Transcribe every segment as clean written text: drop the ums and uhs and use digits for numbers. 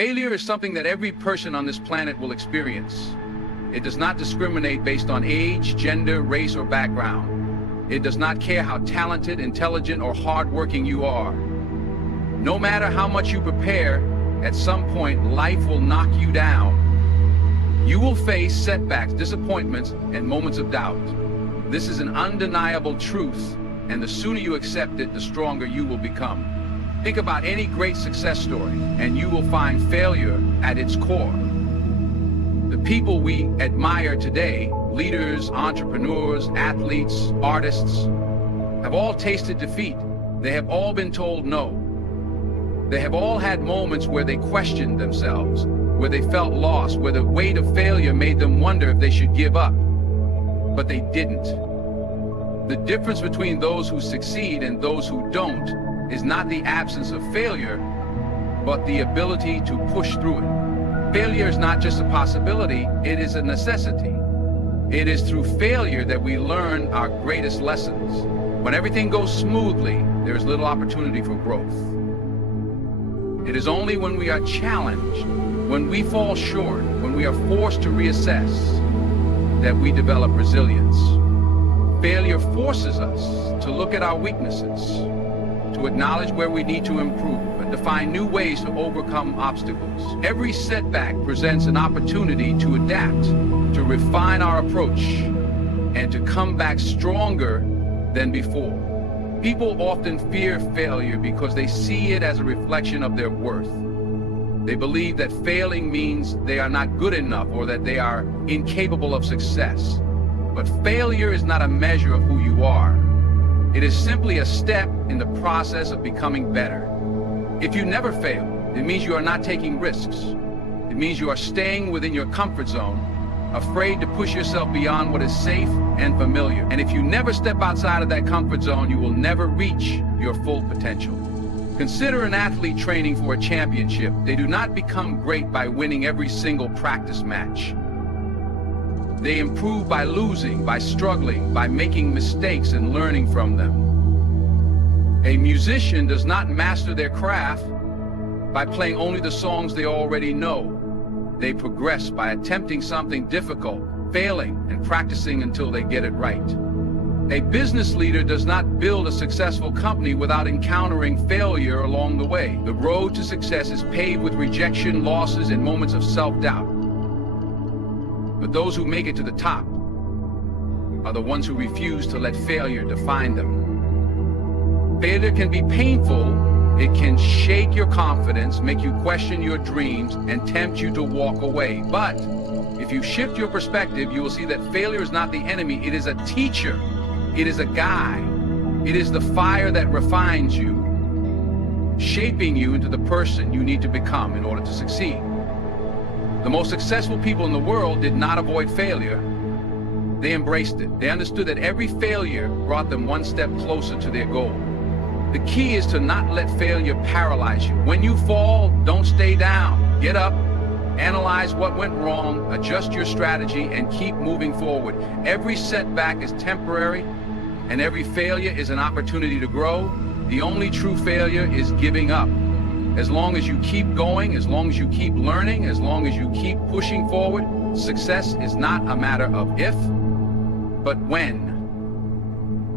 Failure is something that every person on this planet will experience. It does not discriminate based on age, gender, race, or background. It does not care how talented, intelligent, or hardworking you are. No matter how much you prepare, at some point, life will knock you down. You will face setbacks, disappointments, and moments of doubt. This is an undeniable truth, and the sooner you accept it, the stronger you will become. Think about any great success story, and you will find failure at its core. The people we admire today, leaders, entrepreneurs, athletes, artists, have all tasted defeat. They have all been told no. They have all had moments where they questioned themselves, where they felt lost, where the weight of failure made them wonder if they should give up. But they didn't. The difference between those who succeed and those who don't is not the absence of failure, but the ability to push through it. Failure is not just a possibility, it is a necessity. It is through failure that we learn our greatest lessons. When everything goes smoothly, there is little opportunity for growth. It is only when we are challenged, when we fall short, when we are forced to reassess, that we develop resilience. Failure forces us to look at our weaknesses, to acknowledge where we need to improve, and to find new ways to overcome obstacles. Every setback presents an opportunity to adapt, to refine our approach, and to come back stronger than before. People often fear failure because they see it as a reflection of their worth. They believe that failing means they are not good enough or that they are incapable of success. But failure is not a measure of who you are. It is simply a step in the process of becoming better. If you never fail, it means you are not taking risks. It means you are staying within your comfort zone, afraid to push yourself beyond what is safe and familiar. And if you never step outside of that comfort zone, you will never reach your full potential. Consider an athlete training for a championship. They do not become great by winning every single practice match. They improve by losing, by struggling, by making mistakes and learning from them. A musician does not master their craft by playing only the songs they already know. They progress by attempting something difficult, failing, and practicing until they get it right. A business leader does not build a successful company without encountering failure along the way. The road to success is paved with rejection, losses, and moments of self-doubt. But those who make it to the top are the ones who refuse to let failure define them. Failure can be painful. It can shake your confidence, make you question your dreams, and tempt you to walk away. But if you shift your perspective, you will see that failure is not the enemy. It is a teacher. It is a guide. It is the fire that refines you, shaping you into the person you need to become in order to succeed. The most successful people in the world did not avoid failure. They embraced it. They understood that every failure brought them one step closer to their goal. The key is to not let failure paralyze you. When you fall, don't stay down. Get up, analyze what went wrong, adjust your strategy, and keep moving forward. Every setback is temporary, and every failure is an opportunity to grow. The only true failure is giving up. As long as you keep going, as long as you keep learning, as long as you keep pushing forward, success is not a matter of if, but when.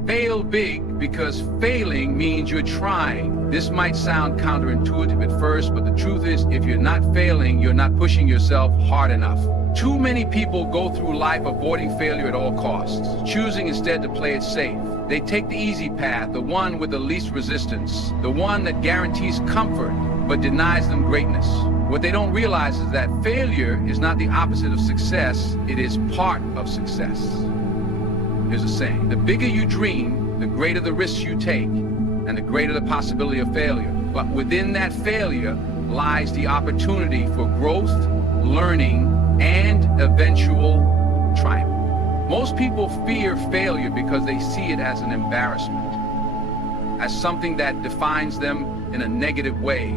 Fail big, because failing means you're trying. This might sound counterintuitive at first, but the truth is, if you're not failing, you're not pushing yourself hard enough. Too many people go through life avoiding failure at all costs, choosing instead to play it safe. They take the easy path, the one with the least resistance, the one that guarantees comfort but denies them greatness. What they don't realize is that failure is not the opposite of success, it is part of success. Here's a saying: the bigger you dream, the greater the risks you take, and the greater the possibility of failure. But within that failure lies the opportunity for growth, learning, and eventual triumph. Most people fear failure because they see it as an embarrassment, as something that defines them in a negative way.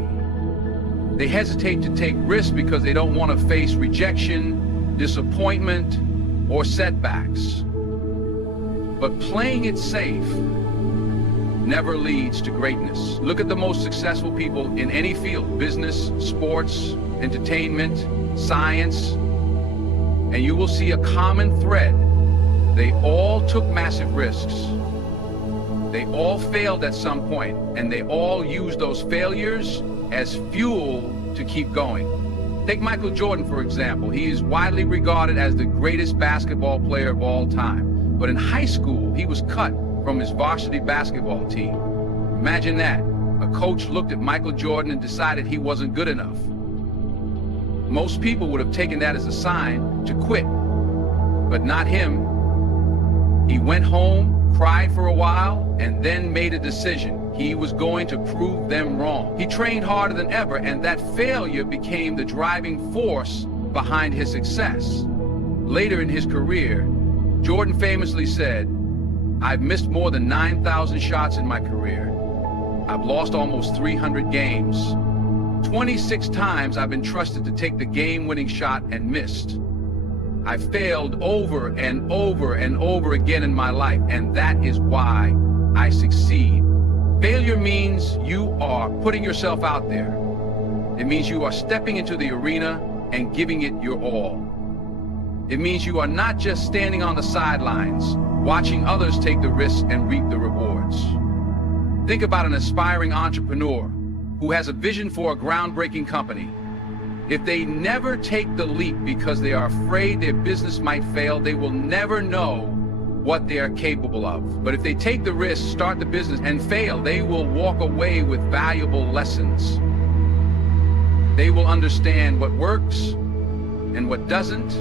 They hesitate to take risks because they don't want to face rejection, disappointment, or setbacks. But playing it safe never leads to greatness. Look at the most successful people in any field: business, sports, entertainment, science, and you will see a common thread. They all took massive risks. They all failed at some point, and they all used those failures as fuel to keep going. Take Michael Jordan, for example. He is widely regarded as the greatest basketball player of all time. But in high school, he was cut from his varsity basketball team. Imagine that. A coach looked at Michael Jordan and decided he wasn't good enough. Most people would have taken that as a sign to quit, but not him. He went home, cried for a while, and then made a decision. He was going to prove them wrong. He trained harder than ever, and that failure became the driving force behind his success. Later in his career, Jordan famously said, "I've missed more than 9,000 shots in my career. I've lost almost 300 games. 26 times I've been trusted to take the game-winning shot and missed. I failed over and over and over again in my life, and that is why I succeed." Failure means you are putting yourself out there. It means you are stepping into the arena and giving it your all. It means you are not just standing on the sidelines, watching others take the risks and reap the rewards. Think about an aspiring entrepreneur who has a vision for a groundbreaking company. If they never take the leap because they are afraid their business might fail, they will never know what they are capable of. But if they take the risk, start the business, and fail, they will walk away with valuable lessons. They will understand what works and what doesn't,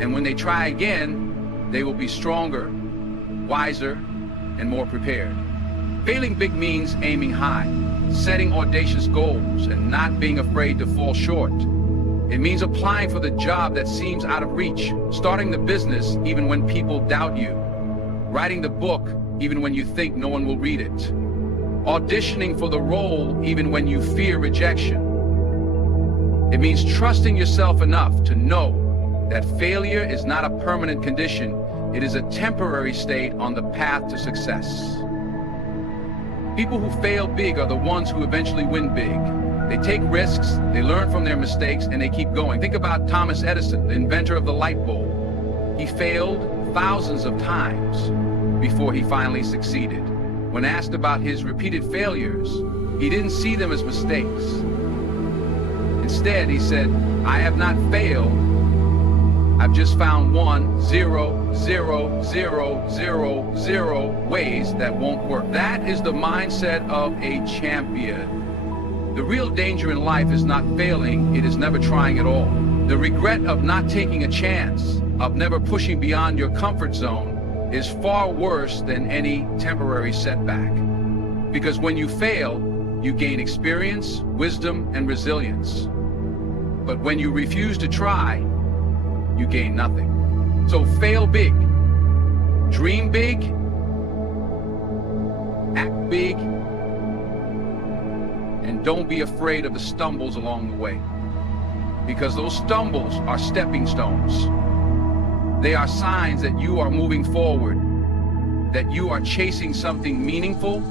and when they try again, they will be stronger, wiser, and more prepared. Failing big means aiming high, setting audacious goals, and not being afraid to fall short. It means applying for the job that seems out of reach, starting the business even when people doubt you, writing the book even when you think no one will read it, auditioning for the role even when you fear rejection. It means trusting yourself enough to know that failure is not a permanent condition. It is a temporary state on the path to success. People who fail big are the ones who eventually win big. They take risks, they learn from their mistakes, and they keep going. Think about Thomas Edison, the inventor of the light bulb. He failed thousands of times before he finally succeeded. When asked about his repeated failures, he didn't see them as mistakes. Instead, he said, "I have not failed. I've just found 1,0,0,0,0,0 ways that won't work." That is the mindset of a champion. The real danger in life is not failing, it is never trying at all. The regret of not taking a chance, of never pushing beyond your comfort zone, is far worse than any temporary setback. Because when you fail, you gain experience, wisdom, and resilience. But when you refuse to try, you gain nothing. So fail big, dream big, act big, and don't be afraid of the stumbles along the way. Because those stumbles are stepping stones. They are signs that you are moving forward, that you are chasing something meaningful.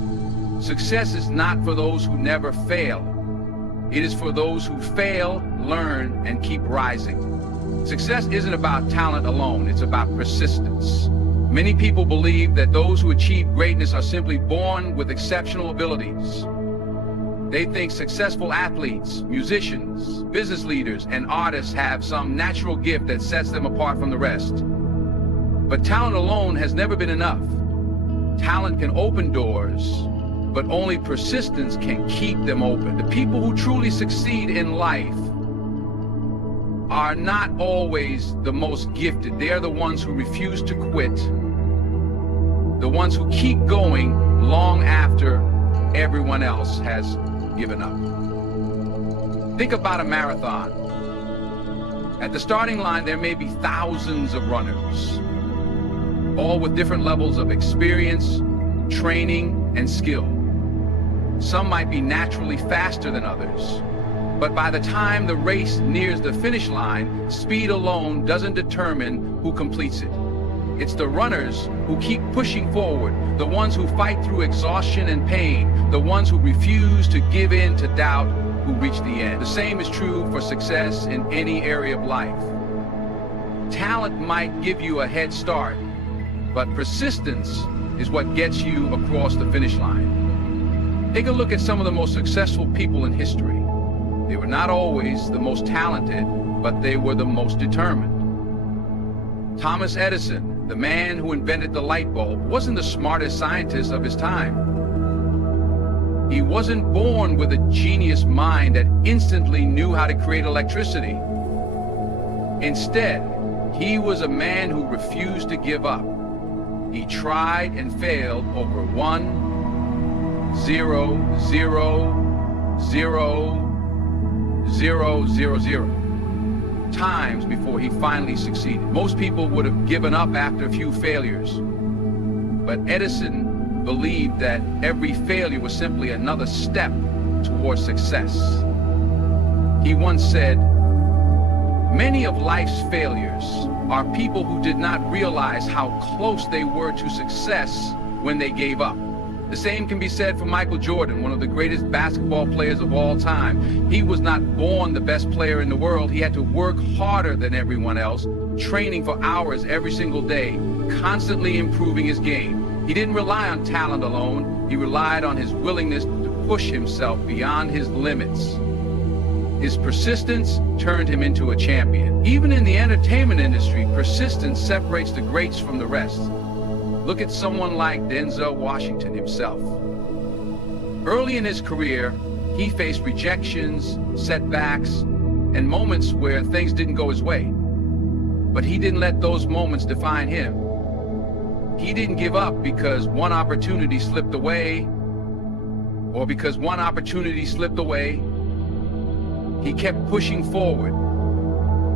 Success is not for those who never fail. It is for those who fail, learn, and keep rising. Success isn't about talent alone, it's about persistence. Many people believe that those who achieve greatness are simply born with exceptional abilities. They think successful athletes, musicians, business leaders, and artists have some natural gift that sets them apart from the rest. But talent alone has never been enough. Talent can open doors, but only persistence can keep them open. The people who truly succeed in life are not always the most gifted. They are the ones who refuse to quit, the ones who keep going long after everyone else has given up. Think about a marathon. At the starting line, there may be thousands of runners, all with different levels of experience, training, and skill. Some might be naturally faster than others, but by the time the race nears the finish line, speed alone doesn't determine who completes it. It's the runners who keep pushing forward, the ones who fight through exhaustion and pain, the ones who refuse to give in to doubt who reach the end. The same is true for success in any area of life. Talent might give you a head start, but persistence is what gets you across the finish line. Take a look at some of the most successful people in history. They were not always the most talented, but they were the most determined. Thomas Edison, the man who invented the light bulb, wasn't the smartest scientist of his time. He wasn't born with a genius mind that instantly knew how to create electricity. Instead, he was a man who refused to give up. He tried and failed over 1, 0, 0, 0, 0, 0, 0 times before he finally succeeded. Most people would have given up after a few failures, but Edison believed that every failure was simply another step towards success. He once said, "Many of life's failures are people who did not realize how close they were to success when they gave up." The same can be said for Michael Jordan, one of the greatest basketball players of all time. He was not born the best player in the world. He had to work harder than everyone else, training for hours every single day, constantly improving his game. He didn't rely on talent alone. He relied on his willingness to push himself beyond his limits. His persistence turned him into a champion. Even in the entertainment industry, persistence separates the greats from the rest. Look at someone like Denzel Washington himself. Early in his career, he faced rejections, setbacks, and moments where things didn't go his way. But he didn't let those moments define him. He didn't give up because one opportunity slipped away, or because one opportunity slipped away. He kept pushing forward,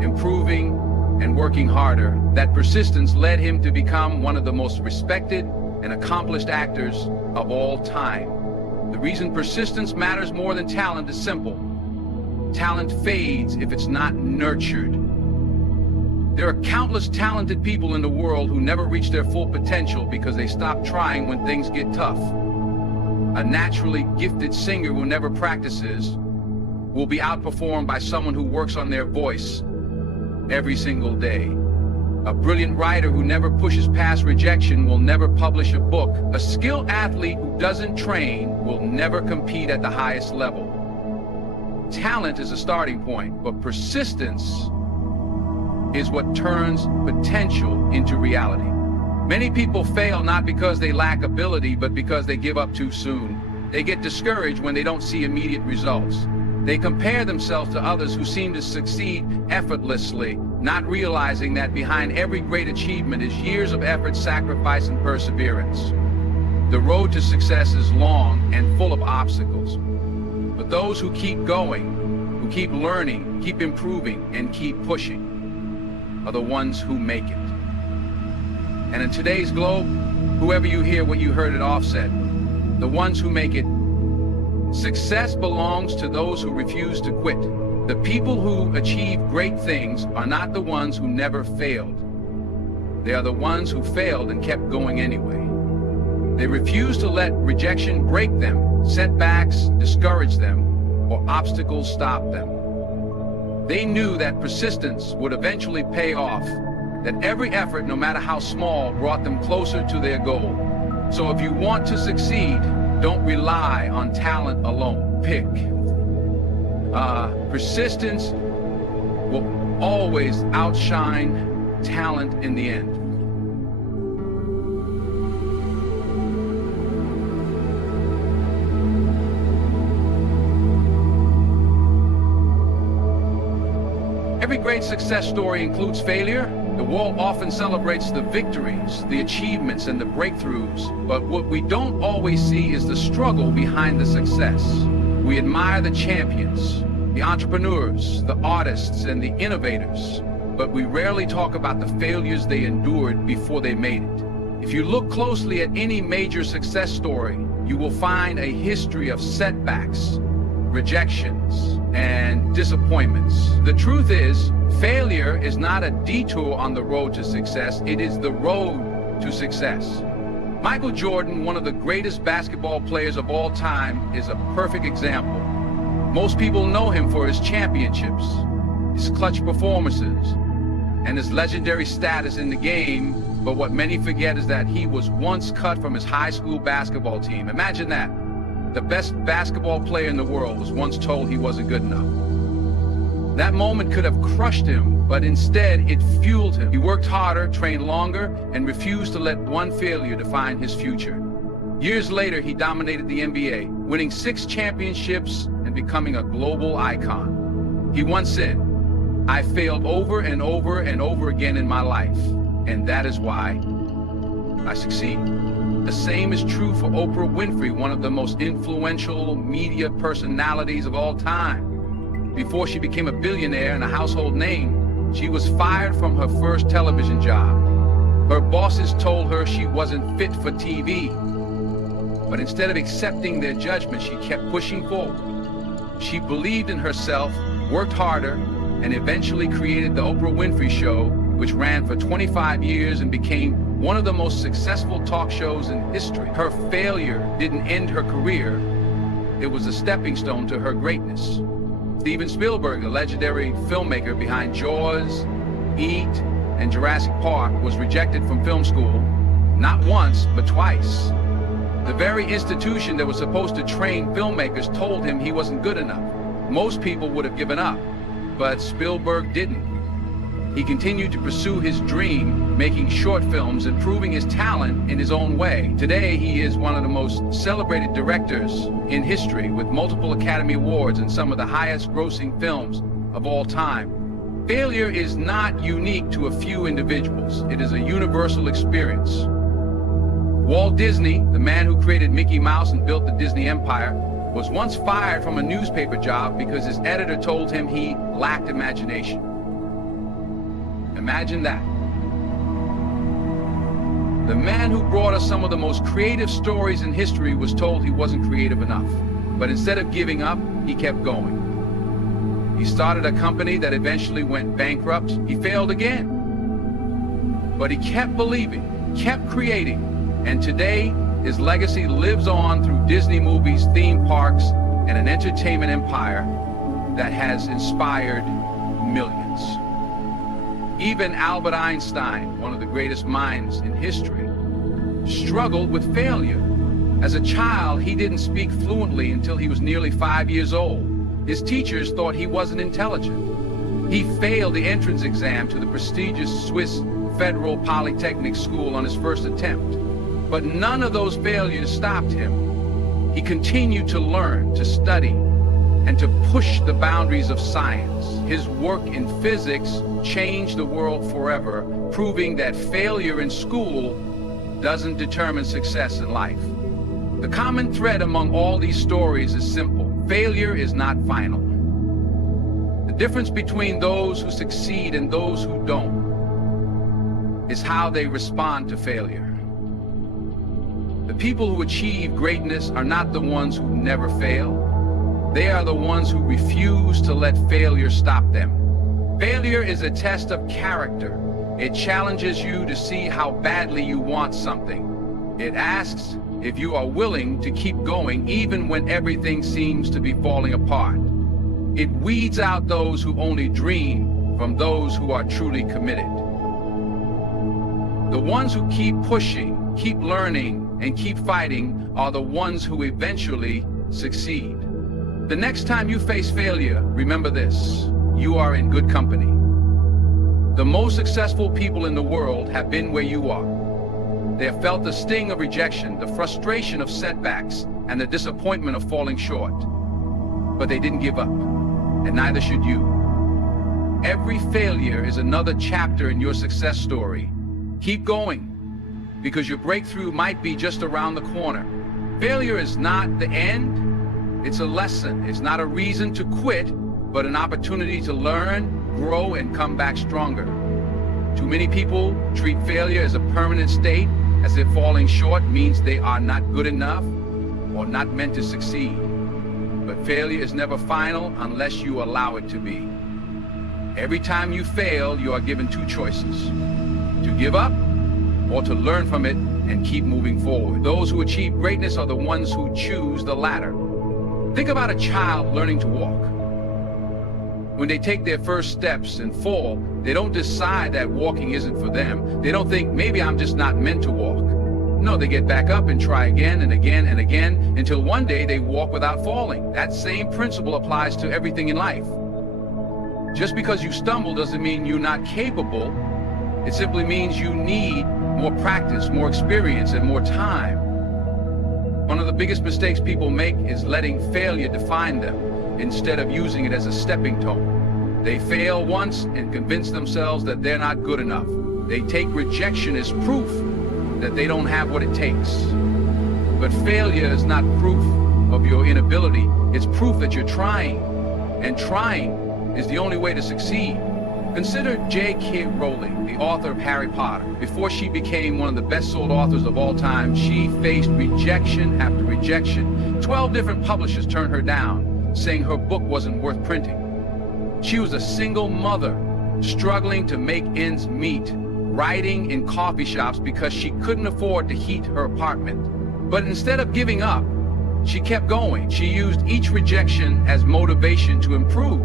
improving, and working harder. That persistence led him to become one of the most respected and accomplished actors of all time. The reason persistence matters more than talent is simple. Talent fades if it's not nurtured. There are countless talented people in the world who never reach their full potential because they stop trying when things get tough. A naturally gifted singer who never practices will be outperformed by someone who works on their voice every single day. A brilliant writer who never pushes past rejection will never publish a book. A skilled athlete who doesn't train will never compete at the highest level. Talent is a starting point, but persistence is what turns potential into reality. Many people fail not because they lack ability, but because they give up too soon. They get discouraged when they don't see immediate results. They compare themselves to others who seem to succeed effortlessly, not realizing that behind every great achievement is years of effort, sacrifice, and perseverance. The road to success is long and full of obstacles, but those who keep going, who keep learning, keep improving, and keep pushing are the ones who make it. And in today's globe, whoever you hear what you heard at Offset, the ones who make it. Success belongs to those who refuse to quit. The people who achieve great things are not the ones who never failed. They are the ones who failed and kept going anyway. They refuse to let rejection break them, setbacks discourage them, or obstacles stop them. They knew that persistence would eventually pay off, that every effort, no matter how small, brought them closer to their goal. So if you want to succeed, don't rely on talent alone. Pick. Persistence will always outshine talent in the end. Every great success story includes failure. The world often celebrates the victories, the achievements, and the breakthroughs, but what we don't always see is the struggle behind the success. We admire the champions, the entrepreneurs, the artists, and the innovators, but we rarely talk about the failures they endured before they made it. If you look closely at any major success story, you will find a history of setbacks, rejections, and disappointments. The truth is, failure is not a detour on the road to success, it is the road to success. Michael Jordan, one of the greatest basketball players of all time, is a perfect example. Most people know him for his championships, his clutch performances, and his legendary status in the game, but what many forget is that he was once cut from his high school basketball team. Imagine that. The best basketball player in the world was once told he wasn't good enough. That moment could have crushed him, but instead it fueled him. He worked harder, trained longer, and refused to let one failure define his future. Years later, he dominated the NBA, winning 6 championships and becoming a global icon. He once said, "I failed over and over and over again in my life, and that is why I succeed." The same is true for Oprah Winfrey, one of the most influential media personalities of all time. Before she became a billionaire and a household name, she was fired from her first television job. Her bosses told her she wasn't fit for TV. But instead of accepting their judgment, she kept pushing forward. She believed in herself, worked harder, and eventually created The Oprah Winfrey Show, which ran for 25 years and became one of the most successful talk shows in history. Her failure didn't end her career. It was a stepping stone to her greatness. Steven Spielberg, the legendary filmmaker behind Jaws, Eat, and Jurassic Park, was rejected from film school, not once, but twice. The very institution that was supposed to train filmmakers told him he wasn't good enough. Most people would have given up, but Spielberg didn't. He continued to pursue his dream, making short films and proving his talent in his own way. Today, he is one of the most celebrated directors in history, with multiple Academy Awards and some of the highest grossing films of all time. Failure is not unique to a few individuals. It is a universal experience. Walt Disney, the man who created Mickey Mouse and built the Disney Empire, was once fired from a newspaper job because his editor told him he lacked imagination. Imagine that. The man who brought us some of the most creative stories in history was told he wasn't creative enough. But instead of giving up, he kept going. He started a company that eventually went bankrupt. He failed again. But he kept believing, kept creating, and today his legacy lives on through Disney movies, theme parks, and an entertainment empire that has inspired millions. Even Albert Einstein, one of the greatest minds in history, struggled with failure. As a child, he didn't speak fluently until he was nearly 5 years old. His teachers thought he wasn't intelligent. He failed the entrance exam to the prestigious Swiss Federal Polytechnic School on his first attempt. But none of those failures stopped him. He continued to learn, to study, and to push the boundaries of science. His work in physics changed the world forever, proving that failure in school doesn't determine success in life. The common thread among all these stories is simple. Failure is not final. The difference between those who succeed and those who don't is how they respond to failure. The people who achieve greatness are not the ones who never fail. They are the ones who refuse to let failure stop them. Failure is a test of character. It challenges you to see how badly you want something. It asks if you are willing to keep going even when everything seems to be falling apart. It weeds out those who only dream from those who are truly committed. The ones who keep pushing, keep learning, and keep fighting are the ones who eventually succeed. The next time you face failure, remember this: you are in good company. The most successful people in the world have been where you are. They have felt the sting of rejection, the frustration of setbacks, and the disappointment of falling short. But they didn't give up, and neither should you. Every failure is another chapter in your success story. Keep going, because your breakthrough might be just around the corner. Failure is not the end, it's a lesson. It's not a reason to quit, but an opportunity to learn, grow, and come back stronger. Too many people treat failure as a permanent state, as if falling short means they are not good enough or not meant to succeed. But failure is never final unless you allow it to be. Every time you fail, you are given two choices: to give up or to learn from it and keep moving forward. Those who achieve greatness are the ones who choose the latter. Think about a child learning to walk. When they take their first steps and fall, they don't decide that walking isn't for them. They don't think, maybe I'm just not meant to walk. No, they get back up and try again and again and again until one day they walk without falling. That same principle applies to everything in life. Just because you stumble doesn't mean you're not capable. It simply means you need more practice, more experience, and more time. One of the biggest mistakes people make is letting failure define them instead of using it as a stepping stone. They fail once and convince themselves that they're not good enough. They take rejection as proof that they don't have what it takes. But failure is not proof of your inability. It's proof that you're trying. And trying is the only way to succeed. Consider J.K. Rowling, the author of Harry Potter. Before she became one of the best-sold authors of all time, she faced rejection after rejection. 12 different publishers turned her down, saying her book wasn't worth printing. She was a single mother, struggling to make ends meet, writing in coffee shops because she couldn't afford to heat her apartment. But instead of giving up, she kept going. She used each rejection as motivation to improve.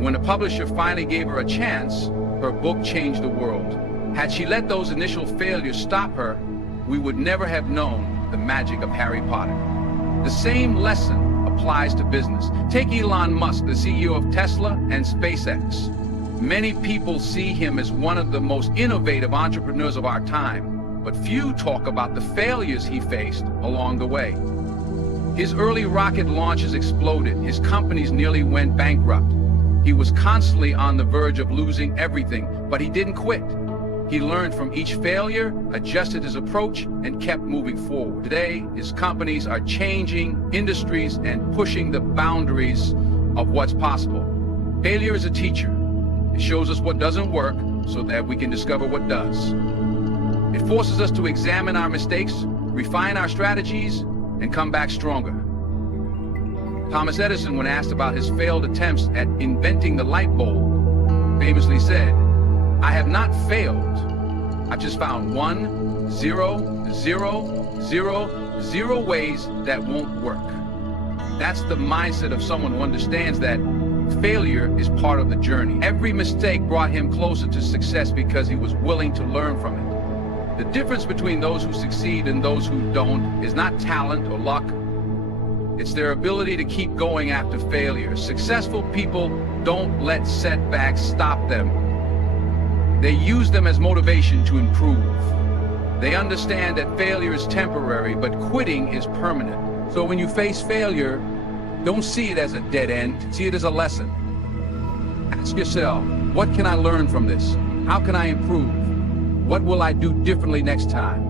When a publisher finally gave her a chance, her book changed the world. Had she let those initial failures stop her, we would never have known the magic of Harry Potter. The same lesson applies to business. Take Elon Musk, the CEO of Tesla and SpaceX. Many people see him as one of the most innovative entrepreneurs of our time, but few talk about the failures he faced along the way. His early rocket launches exploded. His companies nearly went bankrupt. He was constantly on the verge of losing everything, but he didn't quit. He learned from each failure, adjusted his approach, and kept moving forward. Today, his companies are changing industries and pushing the boundaries of what's possible. Failure is a teacher. It shows us what doesn't work so that we can discover what does. It forces us to examine our mistakes, refine our strategies, and come back stronger. Thomas Edison, when asked about his failed attempts at inventing the light bulb, famously said, "I have not failed. I've just found 1, 0, 0, 0, 0 ways that won't work." That's the mindset of someone who understands that failure is part of the journey. Every mistake brought him closer to success because he was willing to learn from it. The difference between those who succeed and those who don't is not talent or luck. It's their ability to keep going after failure. Successful people don't let setbacks stop them. They use them as motivation to improve. They understand that failure is temporary, but quitting is permanent. So when you face failure, don't see it as a dead end, see it as a lesson. Ask yourself, what can I learn from this? How can I improve? What will I do differently next time?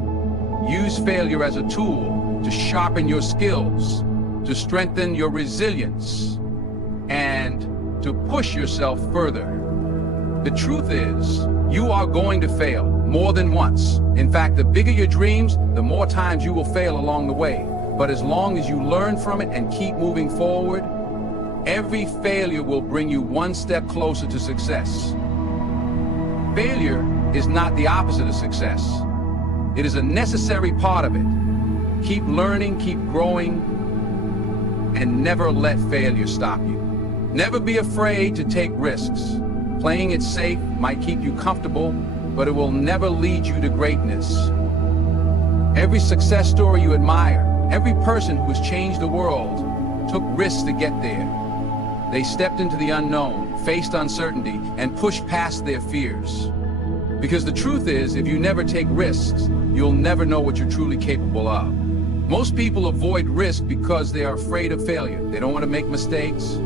Use failure as a tool to sharpen your skills, to strengthen your resilience, and to push yourself further. The truth is, you are going to fail more than once. In fact, the bigger your dreams, the more times you will fail along the way. But as long as you learn from it and keep moving forward, every failure will bring you one step closer to success. Failure is not the opposite of success. It is a necessary part of it. Keep learning, keep growing, and never let failure stop you. Never be afraid to take risks. Playing it safe might keep you comfortable, but it will never lead you to greatness. Every success story you admire, every person who has changed the world, took risks to get there. They stepped into the unknown, faced uncertainty, and pushed past their fears. Because the truth is, if you never take risks, you'll never know what you're truly capable of. Most people avoid risk because they are afraid of failure. They don't want to make mistakes,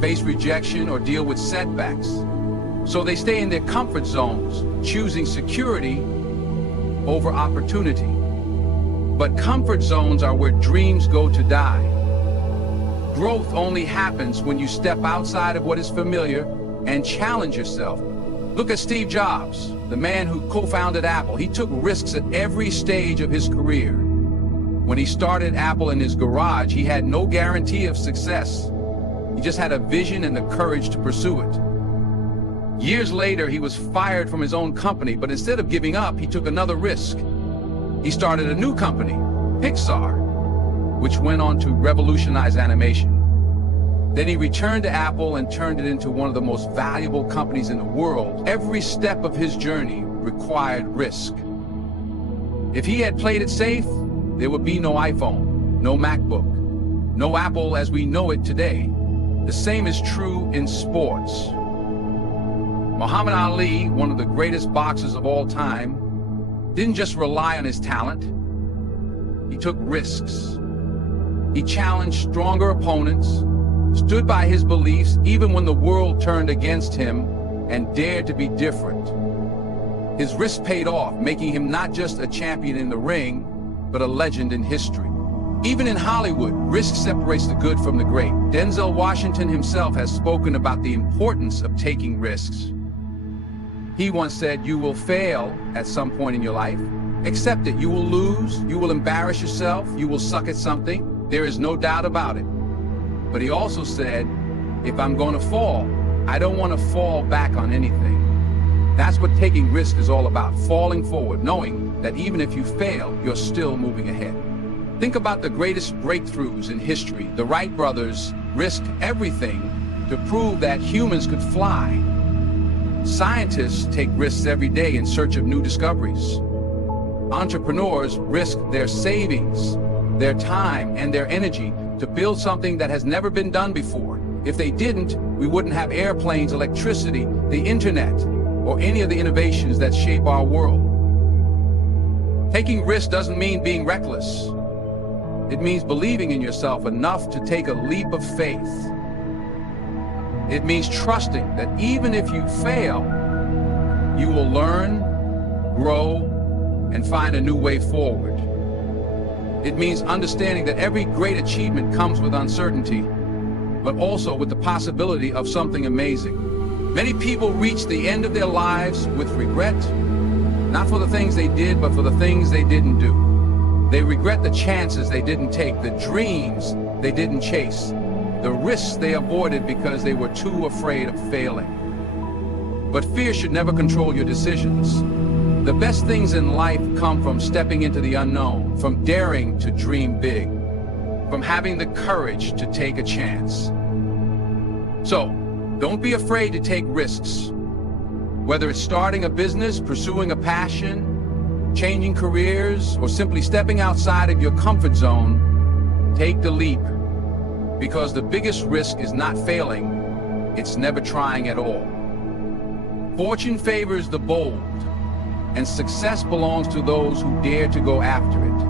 face rejection, or deal with setbacks. So they stay in their comfort zones, choosing security over opportunity. But comfort zones are where dreams go to die. Growth only happens when you step outside of what is familiar and challenge yourself. Look at Steve Jobs, the man who co-founded Apple. He took risks at every stage of his career. When he started Apple in his garage, he had no guarantee of success. He just had a vision and the courage to pursue it. Years later, he was fired from his own company, but instead of giving up, he took another risk. He started a new company, Pixar. which went on to revolutionize animation. Then he returned to Apple and turned it into one of the most valuable companies in the world. Every step of his journey required risk. If he had played it safe, there would be no iPhone, no MacBook, no Apple as we know it today. The same is true in sports. Muhammad Ali, one of the greatest boxers of all time, didn't just rely on his talent. He took risks. He challenged stronger opponents, stood by his beliefs even when the world turned against him, and dared to be different. His risk paid off, making him not just a champion in the ring, but a legend in history. Even in Hollywood, risk separates the good from the great. Denzel Washington himself has spoken about the importance of taking risks. He once said, "You will fail at some point in your life. Accept it. You will lose. You will embarrass yourself. You will suck at something. There is no doubt about it." But he also said, "If I'm going to fall, I don't want to fall back on anything." That's what taking risk is all about, falling forward, knowing that even if you fail, you're still moving ahead. Think about the greatest breakthroughs in history. The Wright brothers risked everything to prove that humans could fly. Scientists take risks every day in search of new discoveries. Entrepreneurs risk their savings, their time, and their energy to build something that has never been done before. If they didn't, we wouldn't have airplanes, electricity, the internet, or any of the innovations that shape our world. Taking risks doesn't mean being reckless. It means believing in yourself enough to take a leap of faith. It means trusting that even if you fail, you will learn, grow, and find a new way forward. It means understanding that every great achievement comes with uncertainty, but also with the possibility of something amazing. Many people reach the end of their lives with regret, not for the things they did, but for the things they didn't do. They regret the chances they didn't take, the dreams they didn't chase, the risks they avoided because they were too afraid of failing. But fear should never control your decisions. The best things in life come from stepping into the unknown, from daring to dream big, from having the courage to take a chance. So, don't be afraid to take risks. Whether it's starting a business, pursuing a passion, changing careers, or simply stepping outside of your comfort zone, take the leap. Because the biggest risk is not failing, it's never trying at all. Fortune favors the bold, and success belongs to those who dare to go after it.